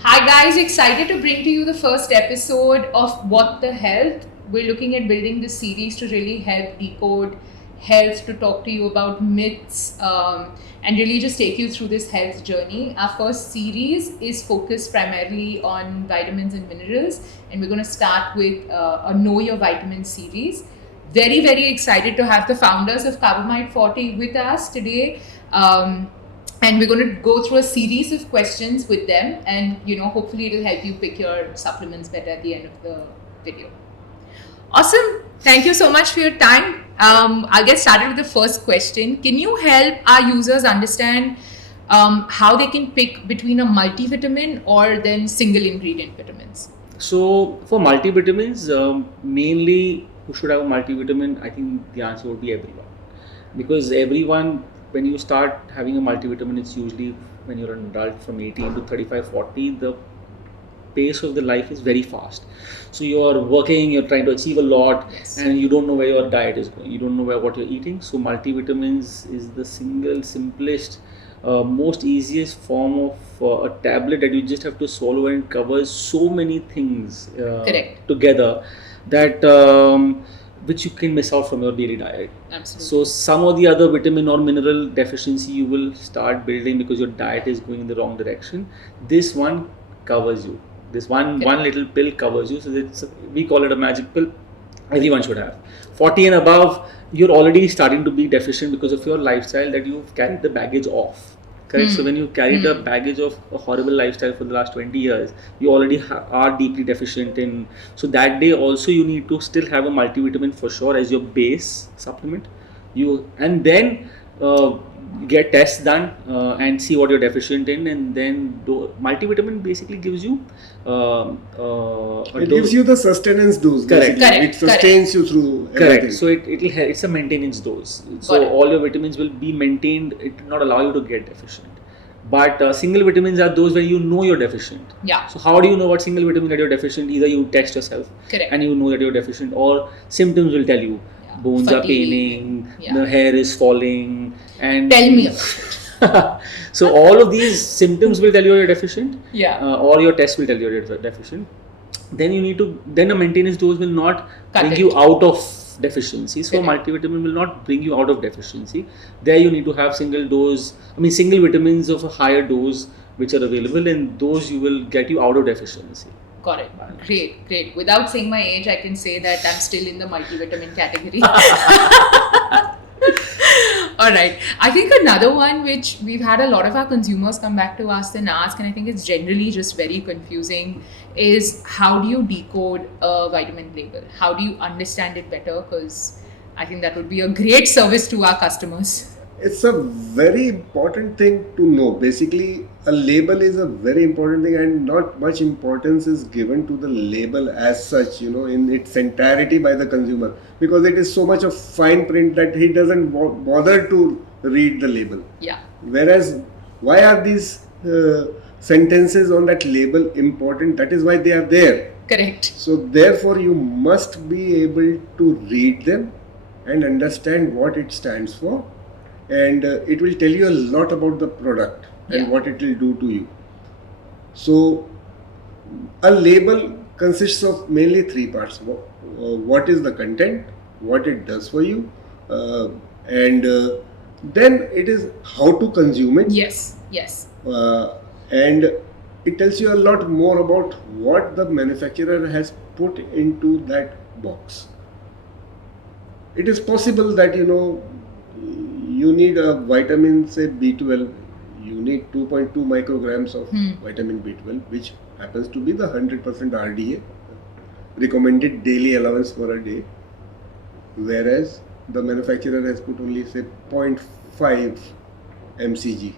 Hi guys, excited to bring to you the first episode of What the Health. We're looking at building this series to really help decode health, to talk to you about myths, and really just take you through this health journey. Our first series is focused primarily on vitamins and minerals, and we're going to start with a Know Your Vitamins series. Very, very excited to have the founders of Carbamide Forte with us today. And we're going to go through a series of questions with them, and hopefully it'll help you pick your supplements better at the end of the video. Awesome. Thank you so much for your time. I'll get started with the first question. Can you help our users understand how they can pick between a multivitamin or then single ingredient vitamins? So for multivitamins, mainly who should have a multivitamin? I think the answer would be everyone, because everyone, when you start having a multivitamin, it's usually when you're an adult from 18 to 35, 40, the pace of the life is very fast. So you're working, you're trying to achieve a lot, Yes. and you don't know where your diet is going. You don't know what you're eating. So multivitamins is the single simplest, most easiest form of a tablet that you just have to swallow, and it covers so many things Correct. together that which you can miss out from your daily diet. Absolutely. So some of the other vitamin or mineral deficiency you will start building because your diet is going in the wrong direction. This one covers you. This one little pill covers you. So we call it a magic pill. Everyone should have. 40 and above, you're already starting to be deficient because of your lifestyle that you've carried the baggage of. Correct. So when you carry the baggage of a horrible lifestyle for the last 20 years, you already are deeply deficient in. So that day also you need to still have a multivitamin for sure as your base supplement. And then get tests done and see what you're deficient in, and then multivitamin basically gives you it gives you the sustenance dose. Correct. Basically. It sustains you through everything. Correct. So it'll help. It's a maintenance dose. So all your vitamins will be maintained. It will not allow you to get deficient. But single vitamins are those where you know you're deficient. Yeah. So how do you know what single vitamin that you're deficient? Either you test yourself, Correct, and you know that you're deficient, or symptoms will tell you. Yeah. Bones Fatigue. are paining, Yeah. the hair is falling, and Tell me about it. so all of these symptoms will tell you you're deficient. Yeah. Or your test will tell you you're deficient. Then a maintenance dose will not Cut bring it. you out of deficiency. So Correct. multivitamin will not bring you out of deficiency. There you need to have single vitamins of a higher dose which are available, and those you will get you out of deficiency. Got it. Great. Without saying my age, I can say that I'm still in the multivitamin category. All right. I think another one which we've had a lot of our consumers come back to us and ask, and I think it's generally just very confusing, is how do you decode a vitamin label? How do you understand it better? Because I think that would be a great service to our customers. It's a very important thing to know. Basically, a label is a very important thing, and not much importance is given to the label as such, in its entirety by the consumer, because it is so much of fine print that he doesn't bother to read the label. Yeah. Whereas, why are these sentences on that label important? That is why they are there. Correct. So therefore, you must be able to read them and understand what it stands for. And it will tell you a lot about the product and what it will do to you. So a label consists of mainly three parts. What is the content, what it does for you, and then it is how to consume it. Yes. And it tells you a lot more about what the manufacturer has put into that box. It is possible that you need a vitamin, say B12, you need 2.2 micrograms of vitamin B12, which happens to be the 100% RDA, recommended daily allowance for a day, whereas the manufacturer has put only, say, 0.5 mcg.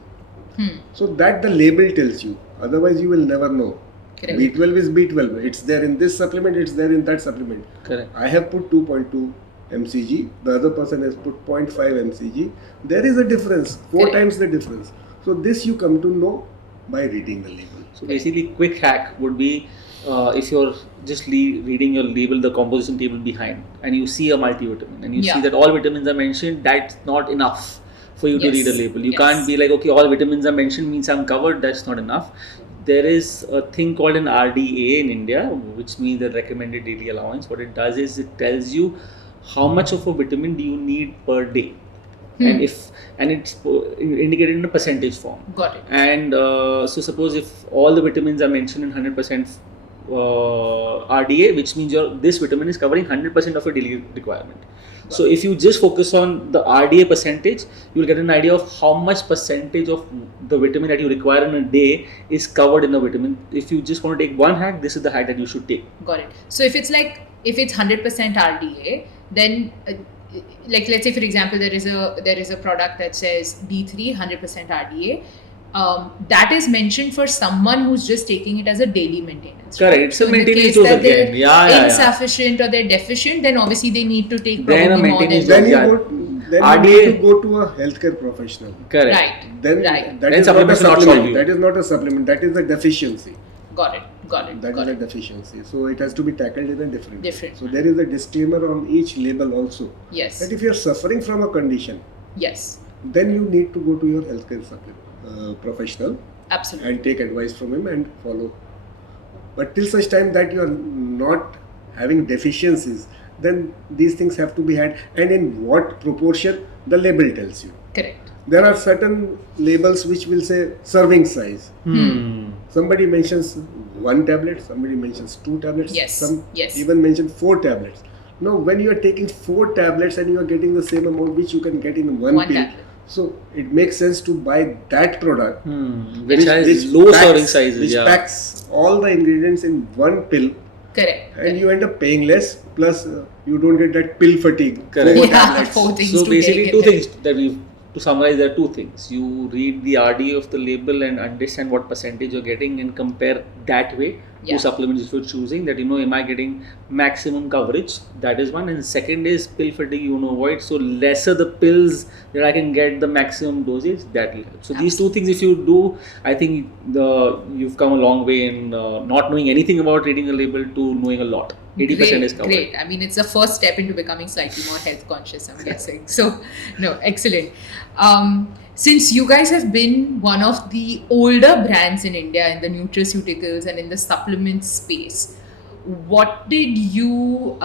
So that the label tells you, otherwise you will never know. Correct. B12 is B12, it's there in this supplement, it's there in that supplement. Correct. I have put 2.2 mcg, the other person has put 0.5 mcg. There is a difference, 4 times the difference. So this you come to know by reading the label. So basically, quick hack would be if you're just reading your label, the composition table behind, and you see a multivitamin, and you see that all vitamins are mentioned, that's not enough. for you to read a Yes. label. You Yes. can't be like, okay, all vitamins are mentioned means I'm covered. That's not enough. There is a thing called an RDA in India, which means the recommended daily allowance. What it does is it tells you how much of a vitamin do you need per day, and it's indicated in a percentage form. Got it. And so suppose if all the vitamins are mentioned in 100% RDA, which means this vitamin is covering 100% of your daily requirement. So if you just focus on the RDA percentage, you will get an idea of how much percentage of the vitamin that you require in a day is covered in the vitamin. If you just want to take one hack, this is the hack that you should take. Got it. So if it's 100% RDA, then like let's say for example there is a product that says D3 100% RDA. That is mentioned for someone who's just taking it as a daily maintenance. Correct. Right? It's So a in the maintenance case dose that they're again. Yeah. insufficient or they're deficient, then obviously they need to take Then a probably more than maintenance Then you Yeah. need to go to a healthcare professional. Correct. Right. Then Right. that Then is not a supplements will not solve supplement. you. That is not a supplement. That is a deficiency. Got it. That is a deficiency. So it has to be tackled in a different way. Different. So there is a disclaimer on each label also Yes. that if you are suffering from a condition, Yes. then you need to go to your healthcare professional Absolutely. and take advice from him and follow. But till such time that you are not having deficiencies, then these things have to be had, and in what proportion the label tells you. Correct. There are certain labels which will say serving size. Somebody mentions 1 tablet, somebody mentions 2 tablets, Yes, some yes. even mention 4 tablets. Now, when you are taking 4 tablets and you are getting the same amount which you can get in one pill, tablet. so it makes sense to buy that product Which has low serving sizes. which packs all the ingredients in one pill, Correct. and you end up paying less. Plus, you don't get that pill fatigue. Correct. 4 Yeah, tablets. 4 things So to basically, take two in there. things that to summarize, there are 2 things. You read the RDA of the label and understand what percentage you're getting and compare that way Yeah. to supplements if you're choosing that, am I getting maximum coverage? That is one. And second is pill fatigue you want to avoid. So lesser the pills that I can get the maximum dosage, that will help. So these 2 things if you do, I think you've come a long way in not knowing anything about reading a label to knowing a lot. 80% is covered. Great. I mean, it's the first step into becoming slightly more health conscious, I'm guessing. So, no, excellent. Since you guys have been one of the older brands in India in the nutraceuticals and in the supplement space, what did you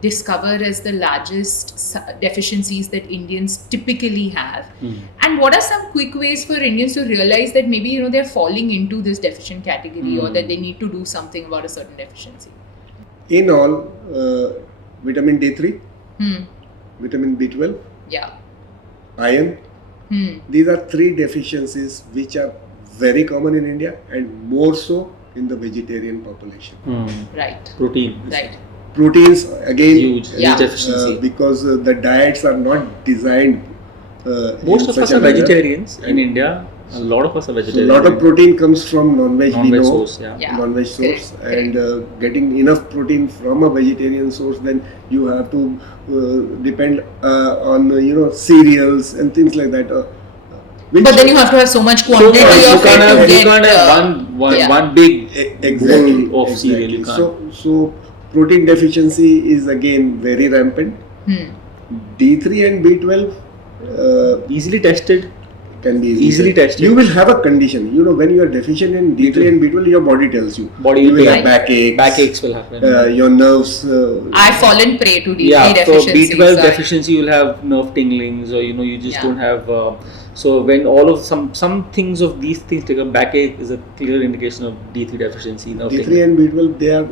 discover as the largest deficiencies that Indians typically have? And what are some quick ways for Indians to realize that maybe they're falling into this deficient category or that they need to do something about a certain deficiency? In all, vitamin D3, vitamin B12, Yeah. iron. These are 3 deficiencies which are very common in India and more so in the vegetarian population. Right. Protein. Right. Proteins again, Huge Yeah. deficiency. because the diets are not designed. Most in of such us a are manner. vegetarians in India. A lot of us are So a vegetarians. lot of protein comes from non-veg. We Non-veg know source, yeah. Yeah. non-veg source, Correct. and getting enough protein from a vegetarian source, then you have to depend on cereals and things like that. Which But then you have to have so much quantity you of can't it to have, get. you can't have one big exactly bowl of cereal. You can't. So protein deficiency is again very rampant. D3 and B12 Easily tested. can be Easily tested. You will have a condition. When you are deficient in D3 and B12, your body tells you. Body You will will pain. have backaches. Backaches will happen. Your nerves. I've fallen prey to D3 Yeah, so deficiency. B12 sorry. deficiency, you'll have nerve tinglings, or you just Yeah. don't have. So when all of some things of these things take a backache is a clear indication of D3 deficiency. Nerve D3 tingling. and B12, they are,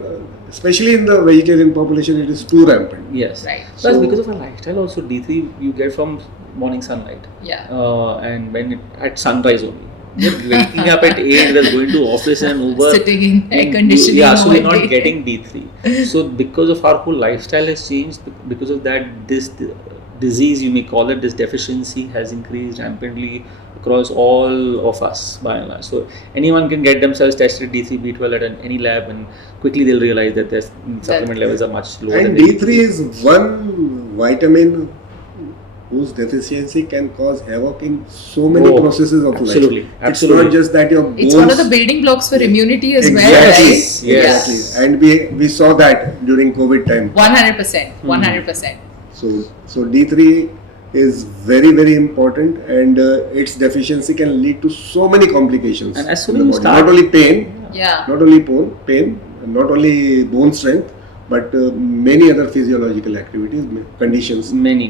especially in the vegetarian population, it is too rampant. Yes. Right. Plus, So- because of our lifestyle, also D3 you get from morning sunlight. Yeah. And when at sunrise only. You're waking up at 8, we're going to office and Uber. Sitting in air and conditioning. Yeah, so all we're not day. getting D3. So because of our whole lifestyle has changed, because of that, this disease, you may call it, this deficiency has increased rampantly across all of us by and large. So anyone can get themselves tested D3, B12 at any lab, and quickly they'll realize that their supplement levels are much lower. And than D3 is one vitamin whose deficiency can cause havoc in so many processes of absolutely, life. absolutely. It's not just that your bones. It's one of the building blocks for immunity as well, Exactly. right? Yes. Exactly. And we saw that during COVID time. 100%. 100%. So D3 is very, very important, and its deficiency can lead to so many complications. And as soon in as the you body. start- Not only pain, Yeah. not only pain, not only bone strength, but many other physiological activities, conditions, Many.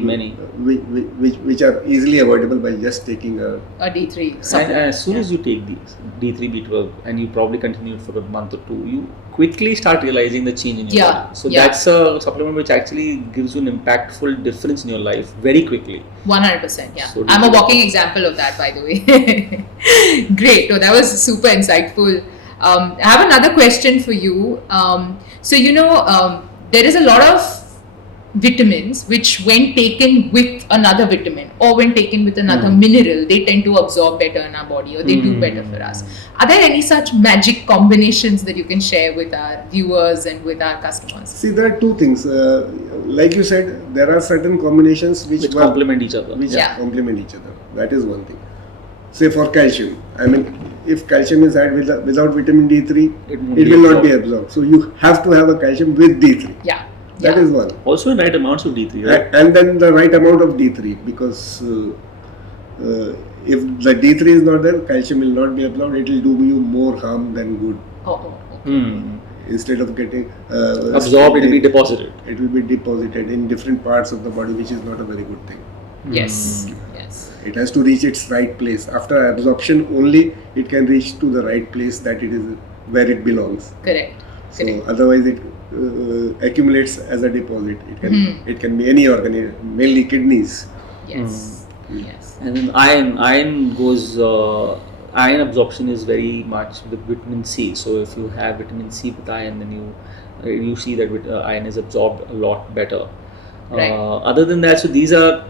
which are easily avoidable by just taking a. A D3 And supplement. as soon as you take these D3, B12, and you probably continue it for a month or two, you quickly start realizing the change in your Yeah, body. So yeah. that's a supplement which actually gives you an impactful difference in your life very quickly. 100%, yeah. So I'm a do- walking example of that, by the way. Great. No, that was super insightful. I have another question for you. There is a lot of vitamins which, when taken with another vitamin or when taken with another mineral, they tend to absorb better in our body, or they do better for us. Are there any such magic combinations that you can share with our viewers and with our customers? See, there are two things. Like you said, there are certain combinations which complement each other. which Yeah. complement each other. That is one thing. Say for calcium, I mean, if calcium is added without vitamin D3, It it won't be will not be absorbed. absorbed. So you have to have a calcium with D3. Yeah. That yeah. is one. Also in right amounts of D3, right? And then the right amount of D3, because if the D3 is not there, calcium will not be absorbed. It will do you more harm than good. Oh. Instead of getting Absorbed, it will be deposited. It will be deposited in different parts of the body, which is not a very good thing. Yes. It has to reach its right place. After absorption only, it can reach to the right place that it is where it belongs. Correct. So otherwise it accumulates as a deposit. It can be any organ, mainly kidneys. Yes. Yes. And then iron goes. Iron absorption is very much with vitamin C. So if you have vitamin C with iron, then you see that iron is absorbed a lot better. Right. Other than that, so these are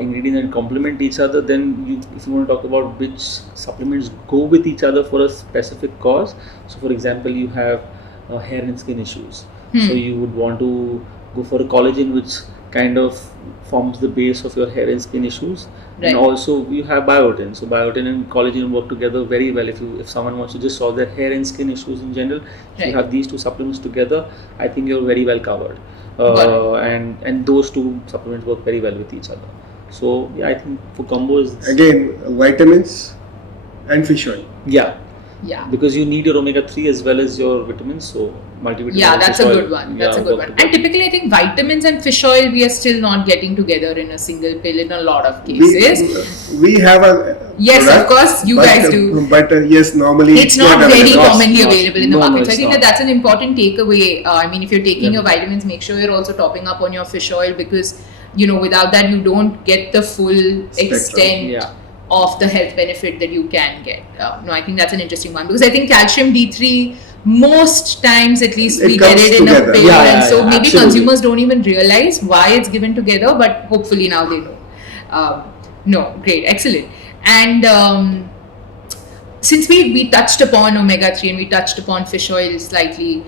ingredients that complement each other. Then if you want to talk about which supplements go with each other for a specific cause. So for example, you have hair and skin issues. So you would want to go for a collagen, which kind of forms the base of your hair and skin issues. Right. And also you have biotin. So biotin and collagen work together very well. If someone wants to just solve their hair and skin issues in general, if Right. you have these two supplements together, I think you're very well covered. Got And those two supplements work very well with each other. So yeah, I think for combos, Again, vitamins and fish oil. yeah, Yeah. because you need your omega-3 as well as your vitamins. So multivitamin. Yeah, and that's fish a oil, good one. That's yeah, a good work one. together. And typically, I think vitamins and fish oil, we are still not getting together in a single pill in a lot of cases. We have a Yes, of product, course, you guys do. But yes, normally It's not very available. commonly Not- available in the no, market. So I it's think not. that's an important takeaway. I mean, if you're taking Yeah. your vitamins, make sure you're also topping up on your fish oil, because without that you don't get the full extent Yeah. of the health benefit that you can get. No, I think that's an interesting one, because I think calcium D3, most times at least, It we get comes it in a together. pill, Yeah, and yeah, so yeah, maybe absolutely. consumers don't even realize why it's given together, but hopefully now they know. No, great, excellent. And since we touched upon omega-3 and we touched upon fish oil slightly,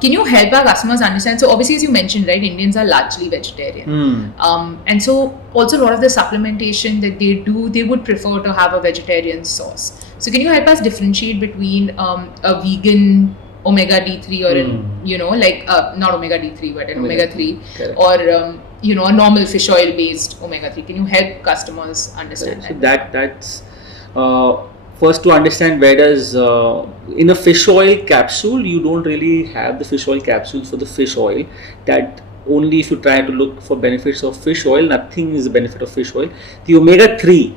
can you help our customers understand? So obviously, as you mentioned, right, Indians are largely vegetarian. And so also a lot of the supplementation that they do, they would prefer to have a vegetarian source. So can you help us differentiate between a vegan omega D3 or not omega D3 but an omega 3, Correct. or a normal fish oil based omega 3? Can you help customers understand So that? that's first to understand where does in a fish oil capsule, you don't really have the fish oil capsules for the fish oil. That only if you try to look for benefits of fish oil, nothing is the benefit of fish oil. The omega 3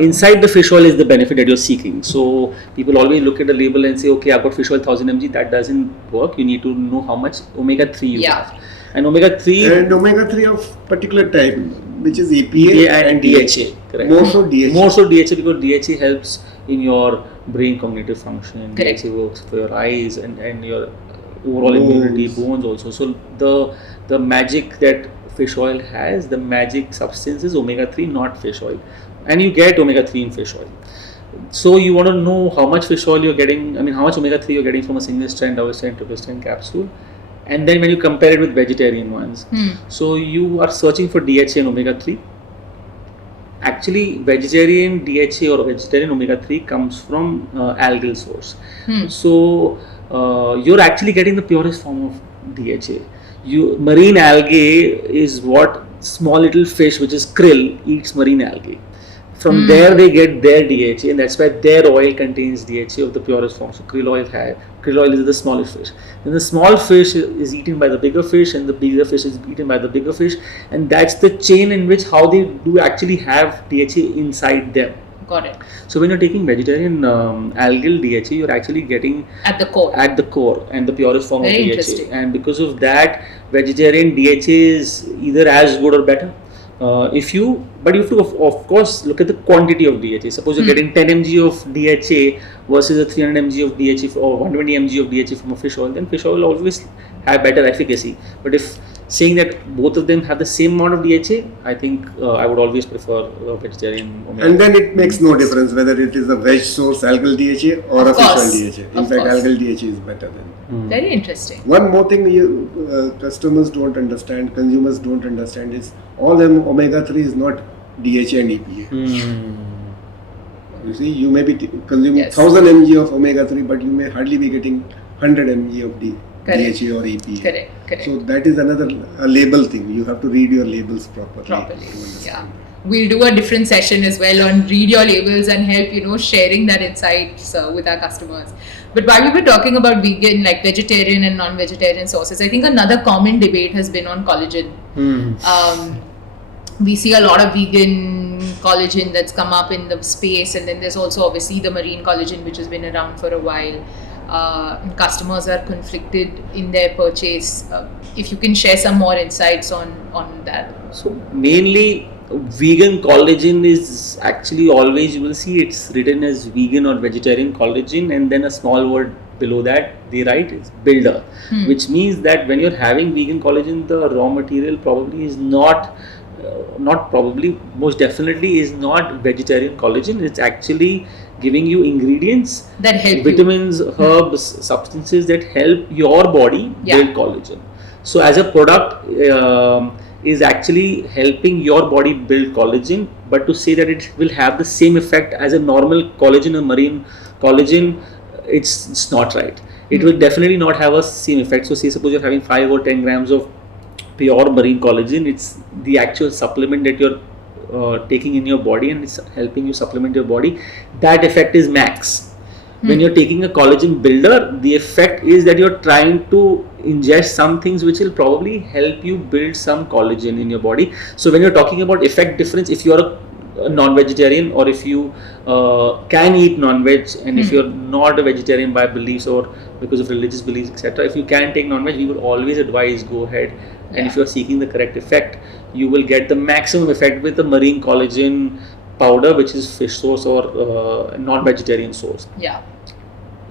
inside the fish oil is the benefit that you're seeking. So people always look at the label and say, okay, I've got fish oil 1000 mg. That doesn't work. You need to know how much omega 3 you Yeah. have. And omega 3 And omega 3 of particular type, which is EPA and DHA. Correct. More so DHA. More so DHA, because DHA helps in your brain cognitive function. Correct. DHA works for your eyes and your overall Bones. immunity, bones also. So the magic that fish oil has, the magic substance is omega 3, not fish oil. And you get omega 3 in fish oil. So you want to know how much fish oil you're getting, how much omega 3 you're getting from a single strand, double strand, triple strand capsule. And then when you compare it with vegetarian ones, so you are searching for DHA and omega 3. Actually, vegetarian DHA or vegetarian omega 3 comes from algal source. So you're actually getting the purest form of DHA. Marine algae is what small little fish, which is krill, eats marine algae. From there they get their DHA, and that's why their oil contains DHA of the purest form. So krill oil is the smallest fish. Then the small fish is eaten by the bigger fish, and the bigger fish is eaten by the bigger fish, and that's the chain in which how they do actually have DHA inside them. Got it. So when you're taking vegetarian algal DHA, you're actually getting At the core. And the purest form Very of DHA. interesting. And because of that, vegetarian DHA is either as good or better. But you have to of course look at the quantity of DHA. Suppose you're getting 10 mg of DHA versus a 300 mg of DHA or 120 mg of DHA from a fish oil, then fish oil will always have better efficacy. But if saying that both of them have the same amount of DHA, I think I would always prefer vegetarian omega. And then it makes no difference whether it is a veg source algal DHA or a fish oil DHA. In fact, algal DHA is better than. Very interesting. One more thing customers don't understand, consumers don't understand is all omega-3 is not DHA and EPA. You see, you may be consuming 1000 mg of omega-3, but you may hardly be getting 100 mg of DHA or EPA. Correct. So that is another label thing. You have to read your labels properly. Yeah. We'll do a different session as well on read your labels and help, sharing that insights with our customers. But while we were talking about vegan, like vegetarian and non-vegetarian sources, I think another common debate has been on collagen. We see a lot of vegan collagen that's come up in the space, and then there's also obviously the marine collagen, which has been around for a while. Customers are conflicted in their purchase. If you can share some more insights on that. So mainly vegan collagen is actually always, you will see it's written as vegan or vegetarian collagen, and then a small word below that they write is builder, which means that when you're having vegan collagen, the raw material probably is most definitely is not vegetarian collagen. It's actually giving you ingredients that help vitamins, herbs, substances that help your body build collagen. So as a product is actually helping your body build collagen, but to say that it will have the same effect as a normal collagen or marine collagen, it's not right. It will definitely not have a same effect. So say suppose you're having 5 or 10 grams of pure marine collagen, it's the actual supplement that you're taking in your body, and it's helping you supplement your body. That effect is max. When you're taking a collagen builder, the effect is that you're trying to ingest some things which will probably help you build some collagen in your body. So when you're talking about effect difference, if you're a non-vegetarian, or if you can eat non-veg, and if you're not a vegetarian by beliefs or because of religious beliefs, etc., if you can take non-veg, we would always advise go ahead. And if you're seeking the correct effect, you will get the maximum effect with the marine collagen powder, which is fish source or non-vegetarian source.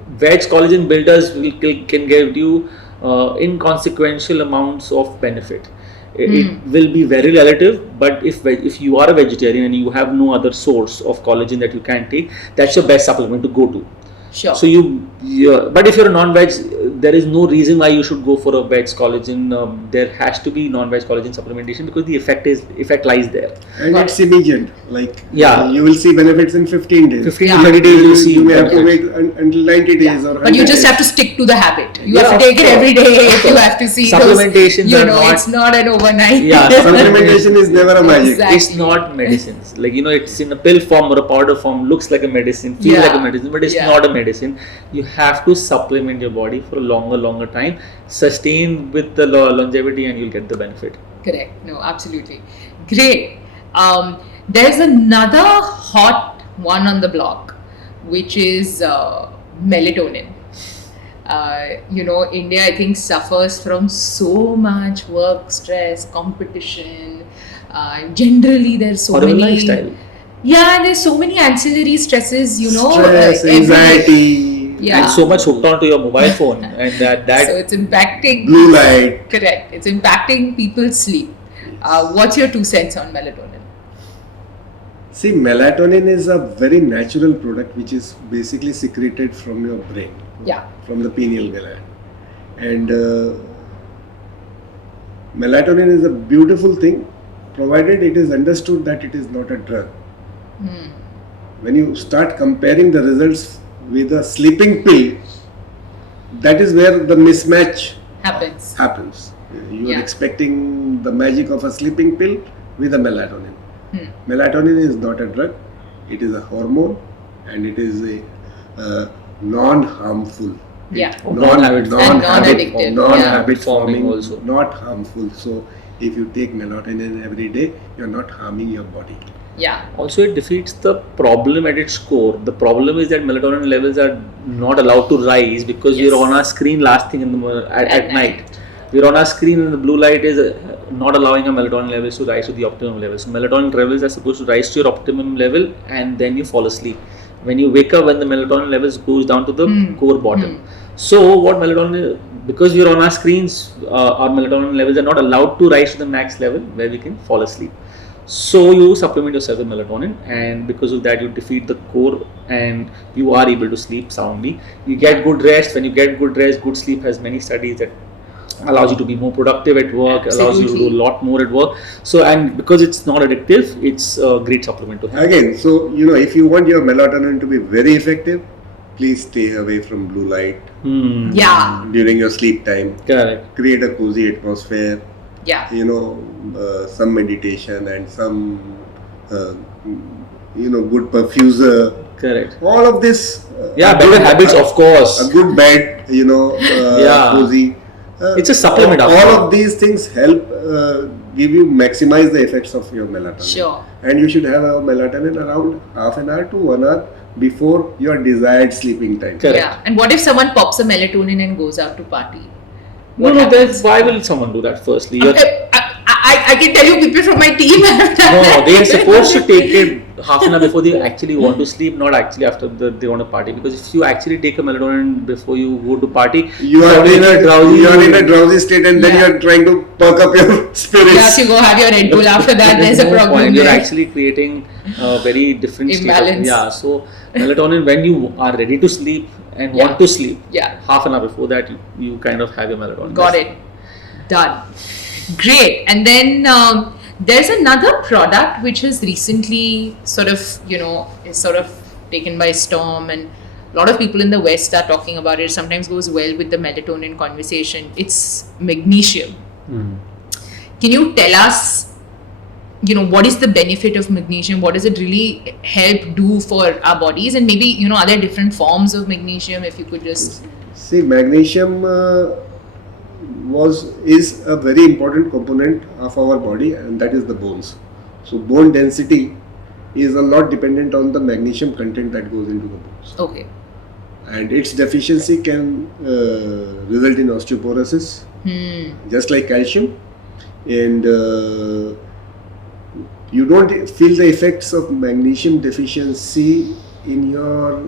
Veg collagen builders can give you inconsequential amounts of benefit. It will be very relative, but if you are a vegetarian and you have no other source of collagen that you can take, that's your best supplement to go to. Sure. So but if you're a non-veg, there is no reason why you should go for a veg collagen. There has to be non-veg collagen supplementation because the effect lies there. And it's immediate. You will see benefits in 15 days. 15 to 30 days you see. You may have to wait until 90 days or 100 But you just have to stick to the habit. You have to take it every day. You have to see supplementation. It's not an overnight. Supplementation is never a magic. Exactly. It's not medicines. It's in a pill form or a powder form, looks like a medicine, feels like a medicine, but it's not a medicine. You have to supplement your body for a longer time, sustain with the longevity, and you'll get the benefit. Correct. No, absolutely. Great. There's another hot one on the block, which is melatonin. India, I think, suffers from so much work stress, competition. Generally, there's so many lifestyle. Yeah, there's so many ancillary stresses, Stress, anxiety. And so much hooked onto your mobile phone, and that so it's impacting blue light. Correct. It's impacting people's sleep. What's your 2 cents on melatonin? See, melatonin is a very natural product which is basically secreted from your brain. From the pineal gland. And melatonin is a beautiful thing, provided it is understood that it is not a drug. When you start comparing the results with a sleeping pill, that is where the mismatch happens. You are expecting the magic of a sleeping pill with a melatonin. Melatonin is not a drug, it is a hormone, and it is a non-harmful. Yeah. Non-habit non-habit forming, also. not harmful. So if you take melatonin every day, you're not harming your body. Yeah. Also, it defeats the problem at its core. The problem is that melatonin levels are not allowed to rise because Yes. we're on our screen last thing at night. We're on our screen and the blue light is not allowing our melatonin levels to rise to the optimum level. So melatonin levels are supposed to rise to your optimum level and then you fall asleep. When you wake up, when the melatonin levels goes down to the core bottom. So what melatonin, because we're on our screens, our melatonin levels are not allowed to rise to the max level where we can fall asleep. So you supplement yourself with melatonin, and because of that you defeat the core and you are able to sleep soundly. You get good rest. When you get good rest, good sleep has many studies that allows you to be more productive at work, allows you to do a lot more at work. So, and because it's not addictive, it's a great supplement to have. Again, so if you want your melatonin to be very effective, please stay away from blue light Yeah. during your sleep time. Correct. Create a cozy atmosphere. Yeah. Some meditation and some good perfuser. Correct. All of this. Better habits, of course. A good bed, cozy. It's a supplement All after all. of these things help maximize the effects of your melatonin. Sure. And you should have a melatonin around half an hour to 1 hour before your desired sleeping time. Correct. Yeah. And what if someone pops a melatonin and goes out to party? No, why will someone do that? Firstly, I can tell you people from my team have done no, that. they are supposed to take it half an hour before they actually want to sleep, not actually after they want to party. Because if you actually take a melatonin before you go to party, You are in a drowsy state, and then Yeah. you are trying to perk up your spirits. Yeah, if you go have your Red Bull after that, there's a no problem point. You're there. actually creating a very different state Imbalance. so melatonin, when you are ready to sleep and Yeah. want to sleep, Yeah. half an hour before that you kind of have your melatonin. Got it. Done. Great. And then there's another product which has recently sort of taken by storm, and a lot of people in the West are talking about it. Sometimes goes well with the melatonin conversation. It's magnesium. Can you tell us, what is the benefit of magnesium? What does it really help do for our bodies? And maybe, are there different forms of magnesium? If you could just... See, magnesium is a very important component of our body, and that is the bones. So bone density is a lot dependent on the magnesium content that goes into the bones. Okay. And its deficiency can result in osteoporosis, just like calcium. And you don't feel the effects of magnesium deficiency in your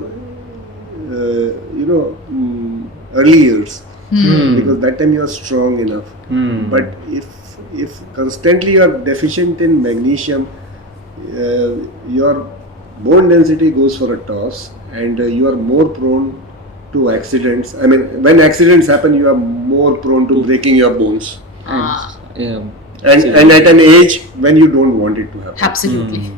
early years, because that time you are strong enough. But if constantly you are deficient in magnesium, your bone density goes for a toss, and you are more prone to accidents. I mean, when accidents happen, you are more prone to breaking your bones, and at an age when you don't want it to happen. Absolutely.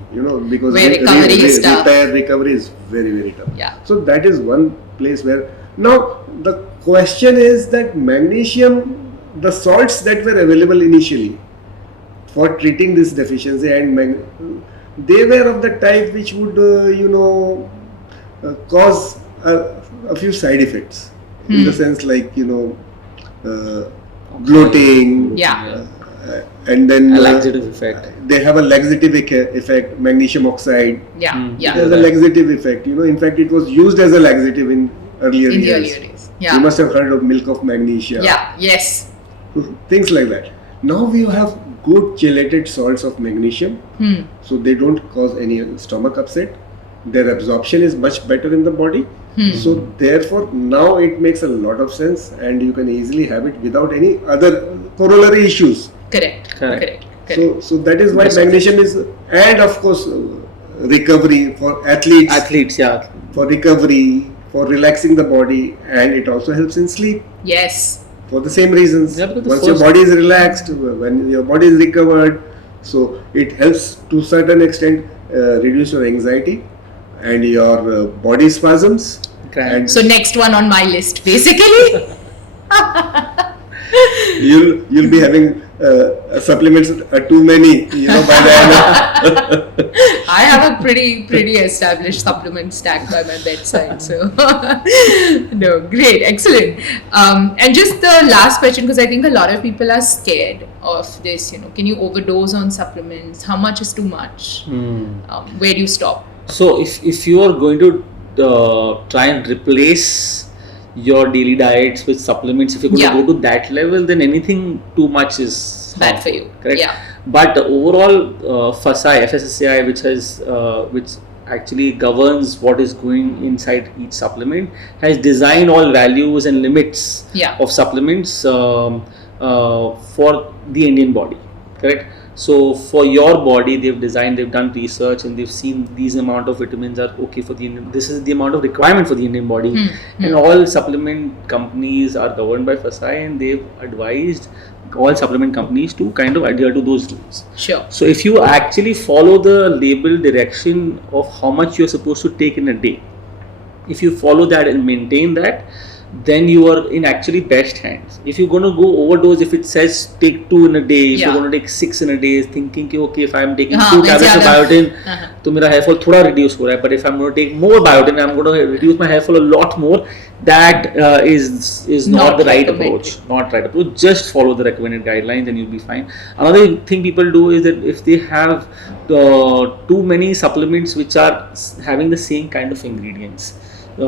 Because Where recovery is tough. Recovery is very, very tough. Yeah. So that is one place where, now the question is that magnesium, the salts that were available initially for treating this deficiency, and they were of the type which would cause a few side effects, in the sense like bloating. Yeah. And then a laxative effect. They have a laxative effect, magnesium oxide. Yeah. Yeah. There's a laxative effect. In fact, it was used as a laxative in earlier In the years. earlier days. Yeah. You must have heard of milk of magnesia. Yeah. Yes. Things like that. Now we have good chelated salts of magnesium, so they don't cause any stomach upset. Their absorption is much better in the body. So therefore, now it makes a lot of sense, and you can easily have it without any other corollary issues. Correct. So that is why magnesium is, and of course, recovery for athletes. Yeah. For recovery, for relaxing the body, and it also helps in sleep. Yes. For the same reasons. Yeah, because Once your body is relaxed, when your body is recovered, so it helps to a certain extent reduce your anxiety and your body spasms. And So next one on my list, basically. you'll be having supplements are too many, by the end. I have a pretty established supplement stack by my bedside. So, no, great, excellent. And just the last question, because I think a lot of people are scared of this. Can you overdose on supplements? How much is too much? Where do you stop? So if you are going to try and replace your daily diets with supplements, if you're going to go to that level, then anything too much is bad for you. Correct? Yeah. But overall, FSSAI, which actually governs what is going inside each supplement, has designed all values and limits of supplements for the Indian body. Correct? So for your body, they've done research, and they've seen these amount of vitamins are okay for the Indian. This is the amount of requirement for the Indian body, and all supplement companies are governed by FSSAI, and they've advised all supplement companies to kind of adhere to those rules. Sure. So if you actually follow the label direction of how much you're supposed to take in a day, if you follow that and maintain that, then you are in actually best hands. If you're going to go overdose, if it says take 2 in a day, if you're going to take 6 in a day, thinking कि okay, if I'm taking 2 tablets of biotin, तो मेरा hair fall थोड़ा reduce हो रहा है, but if I'm going to take more biotin, I'm going to reduce my hair fall a lot more. That is not the right approach. Not right approach. Just follow the recommended guidelines and you'll be fine. Another thing people do is that if they have too many supplements which are having the same kind of ingredients, you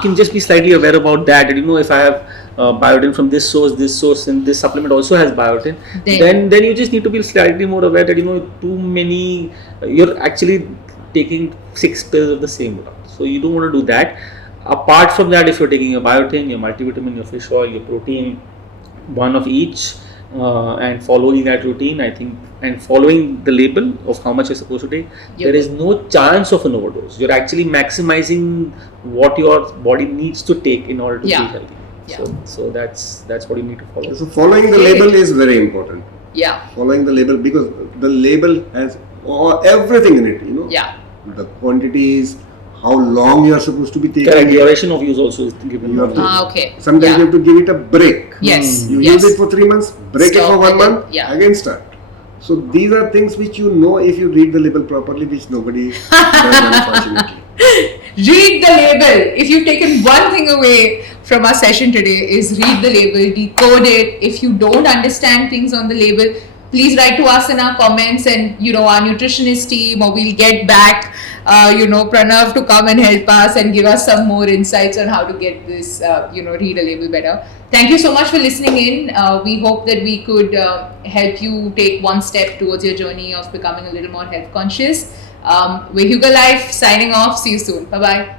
can just be slightly aware about that. If I have biotin from this source, and this supplement also has biotin, then you just need to be slightly more aware that too many, you're actually taking 6 pills of the same drug. So you don't want to do that. Apart from that, if you're taking your biotin, your multivitamin, your fish oil, your protein, one of each, and following that routine, I think, and following the label of how much you're supposed to take, there is no chance of an overdose. You're actually maximizing what your body needs to take in order to be healthy. So that's what you need to follow. So following the label is very important. Yeah. Following the label, because the label has everything in it. Yeah. The quantities, how long you are supposed to be taking. Correct. Duration of use also is given. Okay. Sometimes you have to give it a break. Yes. You use it for 3 months, break it for 1 month, Yeah. again start. So these are things which if you read the label properly, which nobody does, unfortunately. Read the label. If you've taken one thing away from our session today, is read the label, decode it. If you don't understand things on the label, please write to us in our comments, and our nutritionist team, or we'll get back Pranav to come and help us and give us some more insights on how to get this read a label better. Thank you so much for listening in. We hope that we could help you take one step towards your journey of becoming a little more health conscious. We're HyugaLife signing off. See you soon. Bye bye.